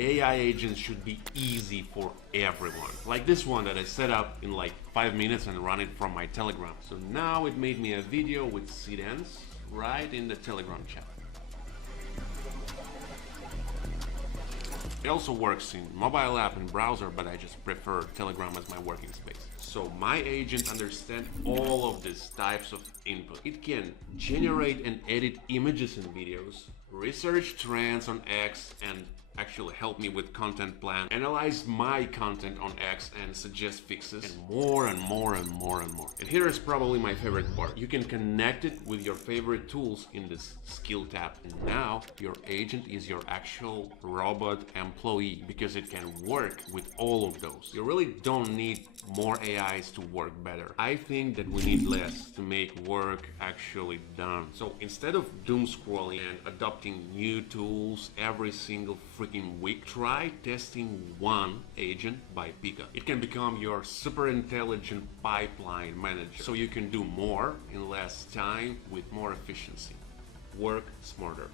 AI agents should be easy for everyone. Like this one that I set up in like 5 minutes and run it from my Telegram. So now it made me a video with sit-ins right in the Telegram chat. It also works in mobile app and browser, but I just prefer Telegram as my working space. So my agent understands all of these types of input. It can generate and edit images and videos, research trends on X and actually help me with content plan, analyze my content on X and suggest fixes, and more and more and more and more. And here is probably my favorite part. You can connect it with your favorite tools in this skill tab. And now your agent is your actual robot employee because it can work with all of those. You really don't need more AIs to work better. I think that we need less to make work actually done. So instead of doom scrolling and adopting new tools every single freaking week, try testing one agent by Pika. It can become your super intelligent pipeline manager, so you can do more in less time with more efficiency. Work smarter.